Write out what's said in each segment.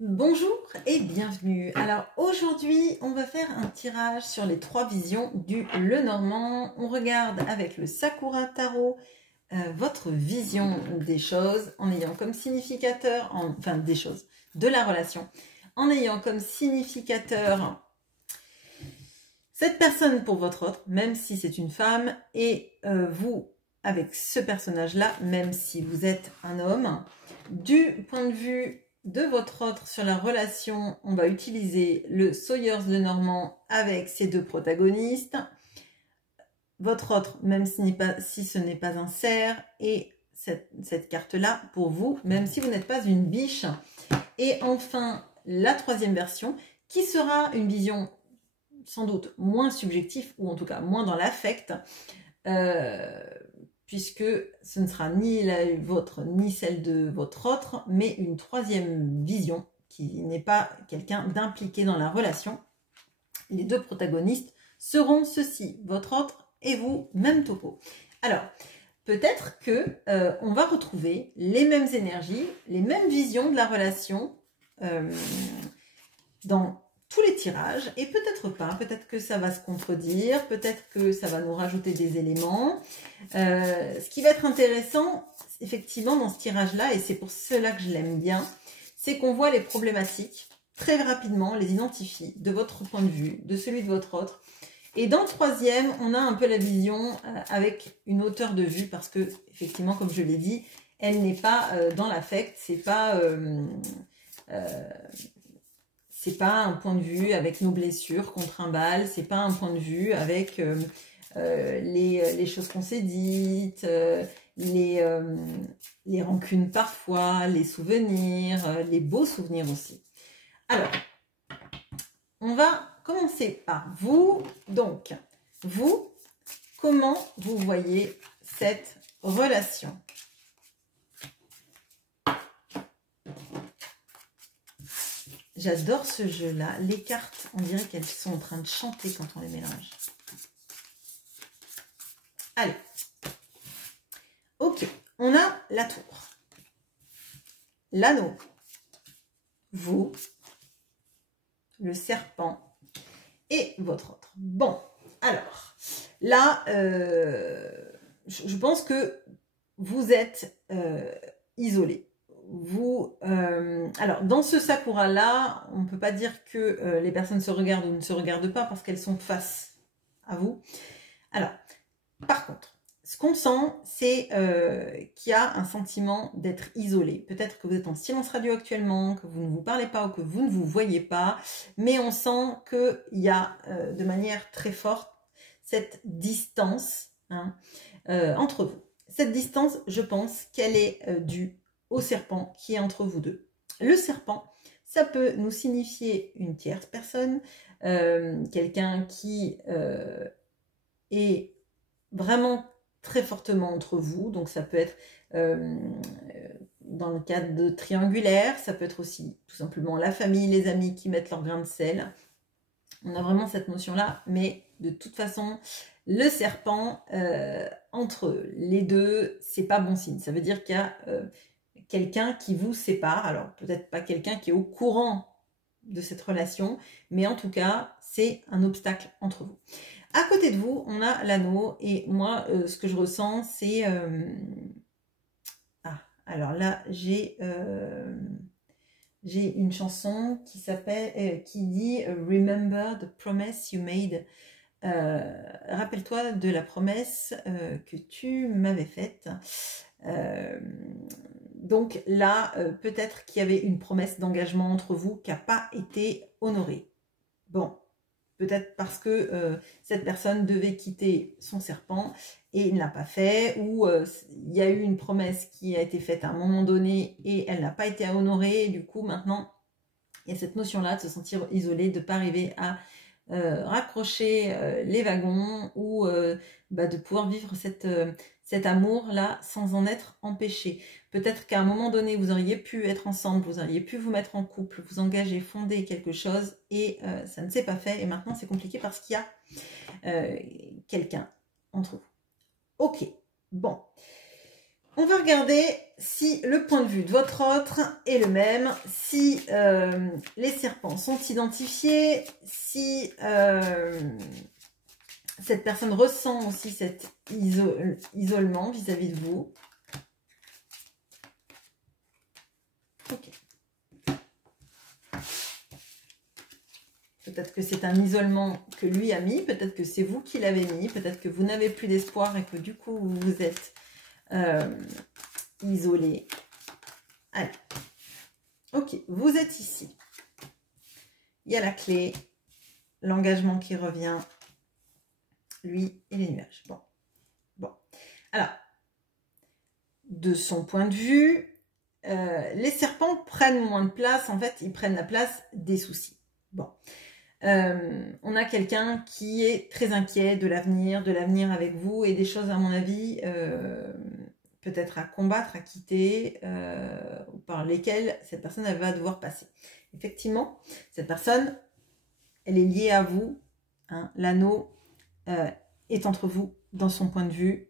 Bonjour et bienvenue. Alors aujourd'hui, on va faire un tirage sur les 3 visions du Lenormand. On regarde avec le Sakura Tarot votre vision des choses en ayant comme significateur, enfin des choses, de la relation, en ayant comme significateur cette personne pour votre autre, même si c'est une femme, et vous avec ce personnage-là, même si vous êtes un homme. Du point de vue de votre autre sur la relation, on va utiliser le Sawyers Lenormand avec ses 2 protagonistes. Votre autre, même si ce n'est pas un cerf, et cette carte-là pour vous, même si vous n'êtes pas une biche. Et enfin, la 3e version, qui sera une vision sans doute moins subjective, ou en tout cas moins dans l'affect, puisque ce ne sera ni la vôtre ni celle de votre autre, mais une 3e vision qui n'est pas quelqu'un d'impliqué dans la relation. Les 2 protagonistes seront ceux-ci, votre autre et vous, même topo. Alors, peut-être que on va retrouver les mêmes énergies, les mêmes visions de la relation dans tous les tirages, et peut-être pas, peut-être que ça va se contredire, peut-être que ça va nous rajouter des éléments. Ce qui va être intéressant, effectivement, dans ce tirage-là, et c'est pour cela que je l'aime bien, c'est qu'on voit les problématiques très rapidement, les identifie de votre point de vue, de celui de votre autre. Et dans le 3e, on a un peu la vision avec une hauteur de vue, parce que, effectivement, comme je l'ai dit, elle n'est pas dans l'affect, c'est pas un point de vue avec nos blessures qu'on trimballe, c'est pas un point de vue avec les choses qu'on s'est dites, les rancunes parfois, les souvenirs, les beaux souvenirs aussi. Alors, on va commencer par vous. Donc, vous, comment vous voyez cette relation ? J'adore ce jeu-là. Les cartes, on dirait qu'elles sont en train de chanter quand on les mélange. Allez. Ok, on a la tour, l'anneau, vous, le serpent et votre autre. Bon, alors, là, je pense que vous êtes isolé. Alors, dans ce Sakura-là, on ne peut pas dire que les personnes se regardent ou ne se regardent pas parce qu'elles sont face à vous. Alors, par contre, ce qu'on sent, c'est qu'il y a un sentiment d'être isolé. Peut-être que vous êtes en silence radio actuellement, que vous ne vous parlez pas ou que vous ne vous voyez pas, mais on sent qu'il y a de manière très forte cette distance entre vous. Cette distance, je pense qu'elle est due au serpent qui est entre vous deux. Le serpent, ça peut nous signifier une tierce personne, quelqu'un qui est vraiment très fortement entre vous, donc ça peut être dans le cadre de triangulaire, ça peut être aussi tout simplement la famille, les amis qui mettent leur grain de sel. On a vraiment cette notion-là, mais de toute façon, le serpent, entre les deux, c'est pas bon signe. Ça veut dire qu'il y a quelqu'un qui vous sépare, alors peut-être pas quelqu'un qui est au courant de cette relation, mais en tout cas, c'est un obstacle entre vous. À côté de vous, on a l'anneau, et moi, ce que je ressens, c'est... alors là, j'ai une chanson qui s'appelle, qui dit « Remember the promise you made ». Rappelle-toi de la promesse que tu m'avais faite. Donc là, peut-être qu'il y avait une promesse d'engagement entre vous qui n'a pas été honorée. Bon, peut-être parce que cette personne devait quitter son serpent et il ne l'a pas fait, ou il y a eu une promesse qui a été faite à un moment donné et elle n'a pas été honorée, et du coup maintenant il y a cette notion-là de se sentir isolé, de ne pas arriver à raccrocher les wagons, ou de pouvoir vivre cet amour-là sans en être empêché. Peut-être qu'à un moment donné, vous auriez pu être ensemble, vous auriez pu vous mettre en couple, vous engager, fonder quelque chose, et ça ne s'est pas fait, et maintenant c'est compliqué parce qu'il y a quelqu'un entre vous. Ok, bon. On va regarder si le point de vue de votre autre est le même, si les serpents sont identifiés, si cette personne ressent aussi cet isolement vis-à-vis de vous. Ok. Peut-être que c'est un isolement que lui a mis, peut-être que c'est vous qui l'avez mis, peut-être que vous n'avez plus d'espoir et que du coup vous êtes isolé. Allez. Ok, vous êtes ici. Il y a la clé, l'engagement qui revient, lui et les nuages. Bon. Alors, de son point de vue, les serpents prennent moins de place. En fait, ils prennent la place des soucis. Bon. On a quelqu'un qui est très inquiet de l'avenir avec vous et des choses, à mon avis, peut-être à combattre, à quitter, ou par lesquelles cette personne elle va devoir passer. Effectivement, cette personne, elle est liée à vous. Hein, l'anneau est entre vous dans son point de vue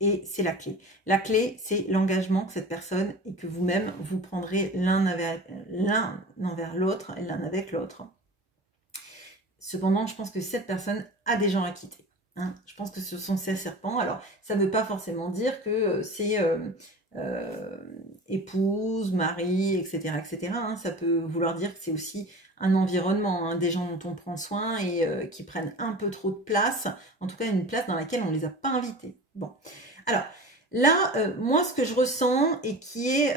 et c'est la clé. La clé, c'est l'engagement que cette personne et que vous-même, vous prendrez l'un envers l'autre et l'un avec l'autre. Cependant, je pense que cette personne a des gens à quitter. Hein. Je pense que ce sont ces serpents. Alors, ça ne veut pas forcément dire que c'est épouse, mari, etc. etc. Hein. Ça peut vouloir dire que c'est aussi un environnement, hein, des gens dont on prend soin et qui prennent un peu trop de place. En tout cas, une place dans laquelle on ne les a pas invités. Bon. Alors, là, moi, ce que je ressens et qui est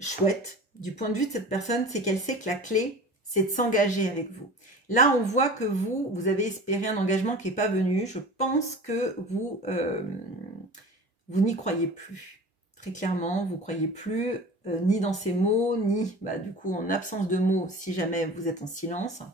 chouette du point de vue de cette personne, c'est qu'elle sait que la clé, c'est de s'engager avec vous. Là, on voit que vous avez espéré un engagement qui n'est pas venu. Je pense que vous n'y croyez plus. Très clairement, vous ne croyez plus ni dans ces mots, ni du coup en absence de mots si jamais vous êtes en silence.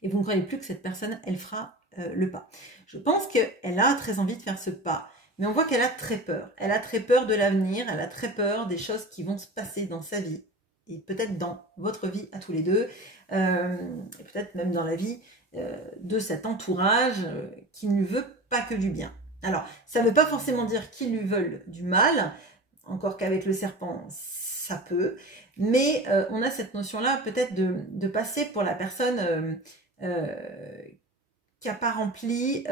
Et vous ne croyez plus que cette personne, elle fera le pas. Je pense qu'elle a très envie de faire ce pas. Mais on voit qu'elle a très peur. Elle a très peur de l'avenir, elle a très peur des choses qui vont se passer dans sa vie. Et peut-être dans votre vie à tous les deux, et peut-être même dans la vie de cet entourage qui ne lui veut pas que du bien. Alors, ça ne veut pas forcément dire qu'ils lui veulent du mal, encore qu'avec le serpent, ça peut, mais on a cette notion-là peut-être de passer pour la personne qui n'a pas rempli,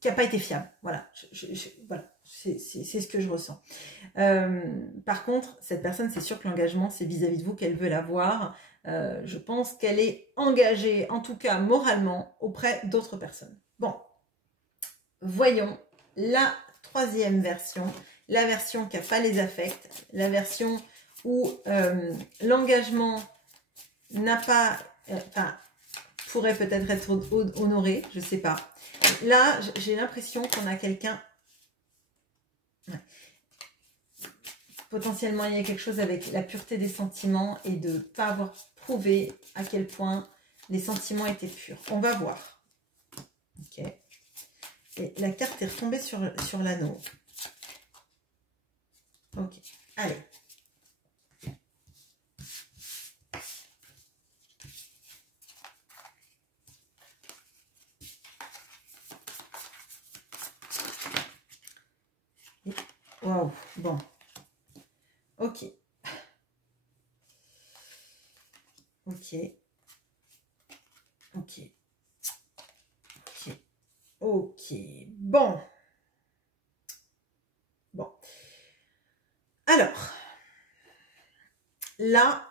qui n'a pas été fiable. Voilà, voilà. C'est ce que je ressens. Par contre, cette personne, c'est sûr que l'engagement, c'est vis-à-vis de vous qu'elle veut l'avoir. Je pense qu'elle est engagée, en tout cas moralement, auprès d'autres personnes. Bon, voyons la troisième version, la version qui n'a pas les affects, la version où l'engagement n'a pas, pourrait peut-être être honoré, je ne sais pas. Là, j'ai l'impression qu'on a quelqu'un... Ouais. Potentiellement, il y a quelque chose avec la pureté des sentiments et de ne pas avoir prouvé à quel point les sentiments étaient purs. On va voir. Ok. Et la carte est retombée sur l'anneau. Ok. Allez. Waouh. Bon. Ok. Ok. Ok. Ok. Ok. Bon. Bon. Alors. Là.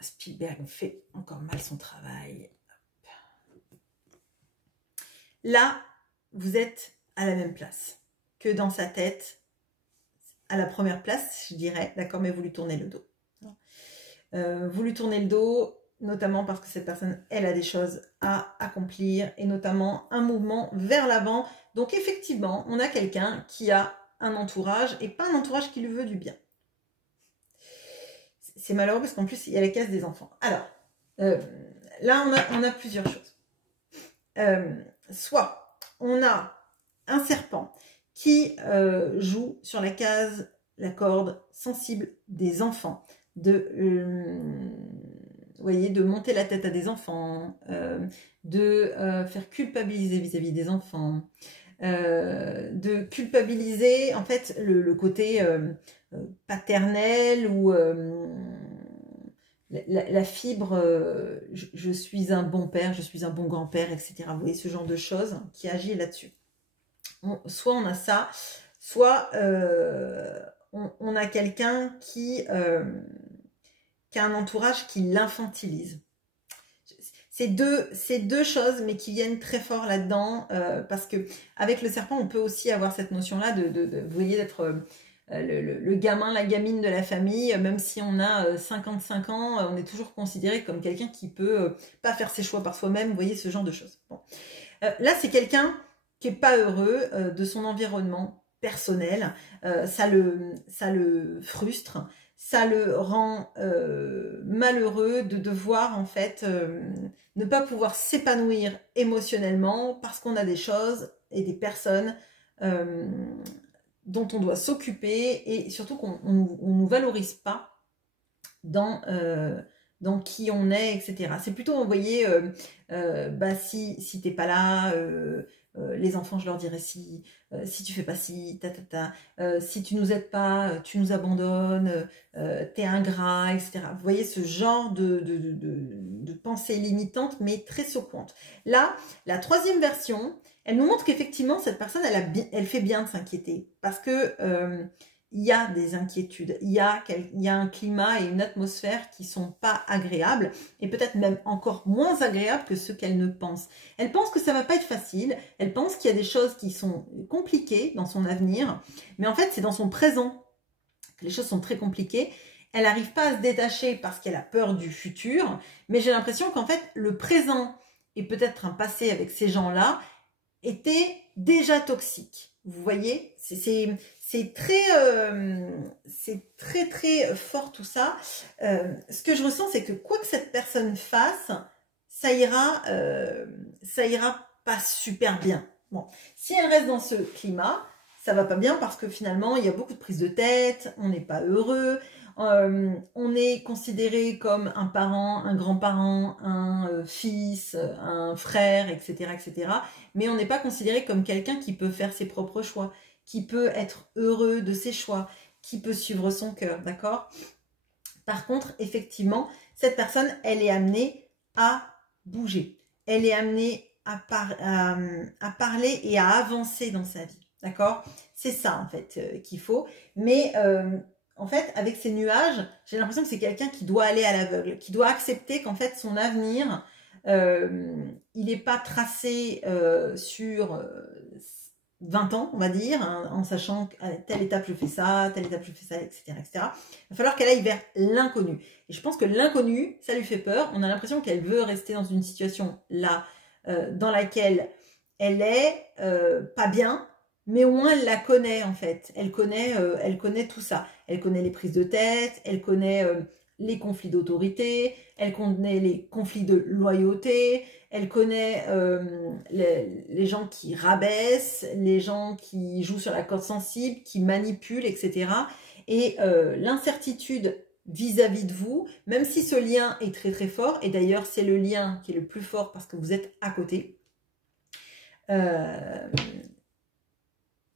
Spielberg fait encore mal son travail. Là, vous êtes à la même place que dans sa tête. À la première place, je dirais, d'accord, mais vous lui tournez le dos. Vous lui tournez le dos, notamment parce que cette personne, elle a des choses à accomplir, et notamment un mouvement vers l'avant. Donc effectivement, on a quelqu'un qui a un entourage, et pas un entourage qui lui veut du bien. C'est malheureux parce qu'en plus, il y a la case des enfants. Alors, là, on a plusieurs choses. Soit, on a un serpent qui joue sur la case, la corde sensible des enfants, vous voyez, de monter la tête à des enfants, de faire culpabiliser vis-à-vis des enfants, de culpabiliser en fait le côté paternel ou la fibre je suis un bon père, je suis un bon grand-père, etc. Vous voyez ce genre de choses qui agit là-dessus. Soit on a ça, soit on a quelqu'un qui a un entourage qui l'infantilise. C'est deux choses, mais qui viennent très fort là-dedans, parce que avec le serpent, on peut aussi avoir cette notion-là vous voyez, d'être le gamin, la gamine de la famille, même si on a 55 ans, on est toujours considéré comme quelqu'un qui peut pas faire ses choix par soi-même, vous voyez, ce genre de choses. Bon. Là, c'est quelqu'un qui est pas heureux de son environnement personnel, ça le frustre, ça le rend malheureux de devoir en fait ne pas pouvoir s'épanouir émotionnellement parce qu'on a des choses et des personnes dont on doit s'occuper et surtout qu'on ne nous valorise pas dans qui on est, etc. C'est plutôt, vous voyez, si t'es pas là, les enfants, je leur dirais si tu fais pas si, si tu nous aides pas, tu nous abandonnes, t'es ingrat, etc. Vous voyez ce genre de pensée limitante, mais très secouante. Là, la troisième version, elle nous montre qu'effectivement, cette personne, elle fait bien de s'inquiéter, parce que il y a des inquiétudes, il y a un climat et une atmosphère qui sont pas agréables, et peut-être même encore moins agréables que ce qu'elle ne pense. Elle pense que ça va pas être facile, elle pense qu'il y a des choses qui sont compliquées dans son avenir, mais en fait c'est dans son présent que les choses sont très compliquées. Elle n'arrive pas à se détacher parce qu'elle a peur du futur, mais j'ai l'impression qu'en fait le présent et peut-être un passé avec ces gens-là était déjà toxique. Vous voyez, c'est très fort tout ça. Ce que je ressens, c'est que quoi que cette personne fasse, ça ira pas super bien. Bon, si elle reste dans ce climat, ça va pas bien parce que finalement, il y a beaucoup de prises de tête, on n'est pas heureux, on est considéré comme un parent, un grand-parent, un fils, un frère, etc., etc. Mais on n'est pas considéré comme quelqu'un qui peut faire ses propres choix, qui peut être heureux de ses choix, qui peut suivre son cœur, d'accord? Par contre, effectivement, cette personne, elle est amenée à bouger. Elle est amenée à parler et à avancer dans sa vie, d'accord? C'est ça, en fait, qu'il faut. Mais en fait, avec ces nuages, j'ai l'impression que c'est quelqu'un qui doit aller à l'aveugle, qui doit accepter qu'en fait, son avenir, il n'est pas tracé sur 20 ans, on va dire, hein, en sachant qu'à telle étape je fais ça, telle étape je fais ça, etc., etc. Il va falloir qu'elle aille vers l'inconnu. Et je pense que l'inconnu, ça lui fait peur. On a l'impression qu'elle veut rester dans une situation là, dans laquelle elle est pas bien, mais au moins elle la connaît en fait. Elle connaît tout ça. Elle connaît les prises de tête, elle connaît les conflits d'autorité, elle connaît les conflits de loyauté, elle connaît les gens qui rabaissent, les gens qui jouent sur la corde sensible, qui manipulent, etc. Et l'incertitude vis-à-vis de vous, même si ce lien est très très fort, et d'ailleurs c'est le lien qui est le plus fort parce que vous êtes à côté, le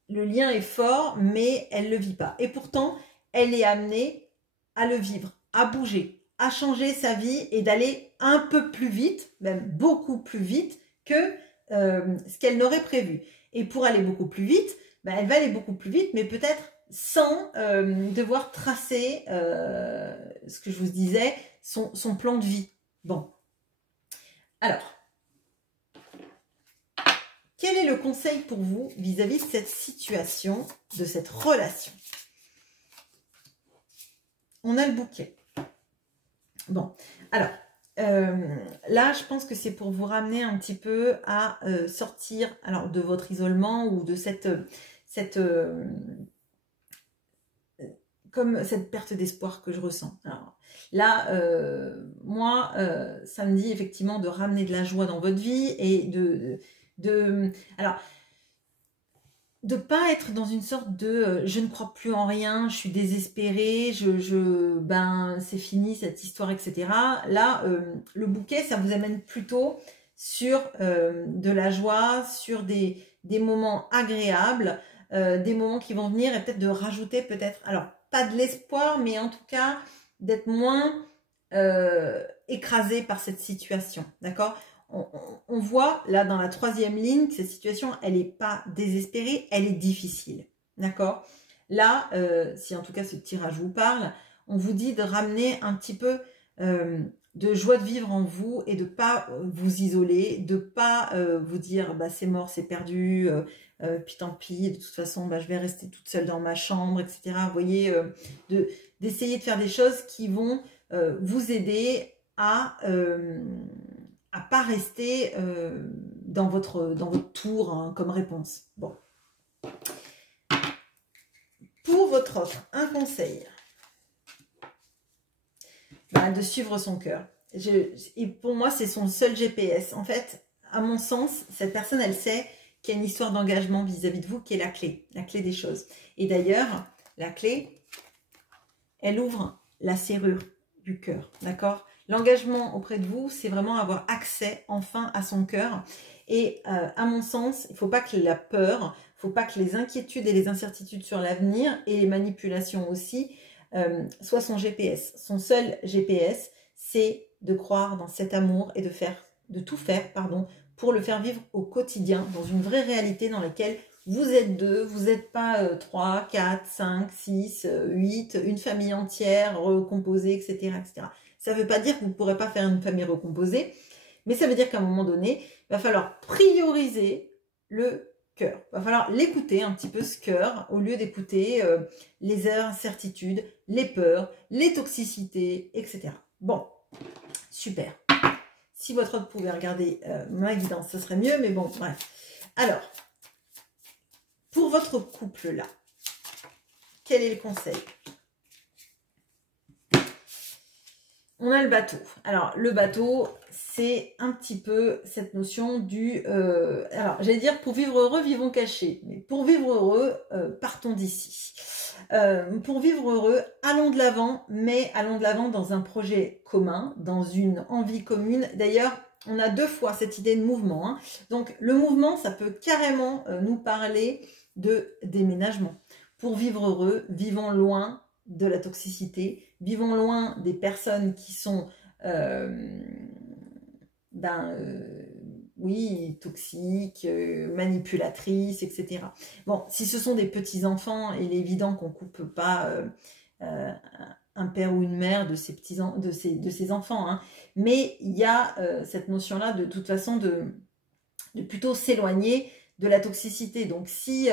lien est fort, mais elle ne le vit pas. Et pourtant, elle est amenée à le vivre, à bouger, à changer sa vie et d'aller un peu plus vite, même beaucoup plus vite que ce qu'elle n'aurait prévu. Et pour aller beaucoup plus vite, elle va aller beaucoup plus vite, mais peut-être sans devoir tracer, ce que je vous disais, son plan de vie. Bon. Alors, quel est le conseil pour vous vis-à-vis de cette situation, de cette relation? On a le bouquet. Bon, alors, là, je pense que c'est pour vous ramener un petit peu à sortir alors, de votre isolement ou de comme cette perte d'espoir que je ressens. Alors, là, moi, ça me dit effectivement de ramener de la joie dans votre vie et alors, de pas être dans une sorte de je ne crois plus en rien, je suis désespérée, c'est fini cette histoire, etc. Là, le bouquet, ça vous amène plutôt sur de la joie, sur des des moments agréables, des moments qui vont venir et peut-être de rajouter peut-être, alors pas de l'espoir, mais en tout cas d'être moins écrasé par cette situation, d'accord? On voit là dans la 3e ligne que cette situation, elle n'est pas désespérée, elle est difficile, d'accord? Là, si en tout cas ce tirage vous parle, on vous dit de ramener un petit peu de joie de vivre en vous et de pas vous isoler, de pas vous dire bah, c'est mort, c'est perdu, puis tant pis, de toute façon bah, je vais rester toute seule dans ma chambre, etc. Vous voyez, d'essayer de faire des choses qui vont vous aider à pas rester dans votre tour hein, comme réponse. Bon. Pour votre offre, un conseil, bah, de suivre son cœur. Et pour moi, c'est son seul GPS. En fait, à mon sens, cette personne, elle sait qu'il y a une histoire d'engagement vis-à-vis de vous qui est la clé des choses. Et d'ailleurs, la clé, elle ouvre la serrure du cœur, d'accord? L'engagement auprès de vous, c'est vraiment avoir accès enfin à son cœur. Et à mon sens, il ne faut pas que la peur, il ne faut pas que les inquiétudes et les incertitudes sur l'avenir et les manipulations aussi soient son GPS. Son seul GPS, c'est de croire dans cet amour et de tout faire, pour le faire vivre au quotidien, dans une vraie réalité dans laquelle vous êtes deux, vous n'êtes pas 3, 4, 5, 6, 8, une famille entière recomposée, etc., etc. Ça ne veut pas dire que vous ne pourrez pas faire une famille recomposée, mais ça veut dire qu'à un moment donné, il va falloir prioriser le cœur. Il va falloir l'écouter un petit peu, ce cœur, au lieu d'écouter les incertitudes, les peurs, les toxicités, etc. Bon, super. Si votre autre pouvait regarder ma guidance, ce serait mieux, mais bon, bref. Alors, pour votre couple là, quel est le conseil? On a le bateau. Alors, le bateau, c'est un petit peu cette notion du... alors, j'allais dire, pour vivre heureux, vivons cachés. Mais pour vivre heureux, partons d'ici. Pour vivre heureux, allons de l'avant, mais allons de l'avant dans un projet commun, dans une envie commune. D'ailleurs, on a 2 fois cette idée de mouvement. Hein. Donc, le mouvement, ça peut carrément nous parler de déménagement. Pour vivre heureux, vivons loin de la toxicité, vivons loin des personnes qui sont oui, toxiques, manipulatrices, etc. Bon, si ce sont des petits-enfants, il est évident qu'on ne coupe pas un père ou une mère de ses enfants, hein. Mais il y a cette notion-là de toute façon de plutôt s'éloigner de la toxicité. Donc si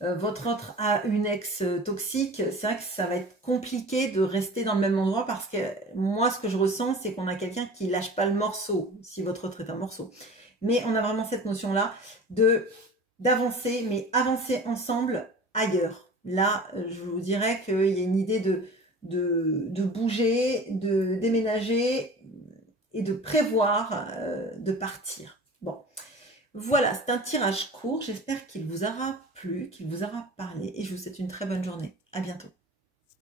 votre autre a une ex toxique, c'est vrai que ça va être compliqué de rester dans le même endroit, parce que moi ce que je ressens, c'est qu'on a quelqu'un qui lâche pas le morceau, si votre autre est un morceau. Mais on a vraiment cette notion là d'avancer, mais avancer ensemble ailleurs. Là, je vous dirais qu'il y a une idée de bouger, de déménager et de prévoir de partir. Bon. Voilà, c'est un tirage court. J'espère qu'il vous aura plu, qu'il vous aura parlé, et je vous souhaite une très bonne journée. À bientôt.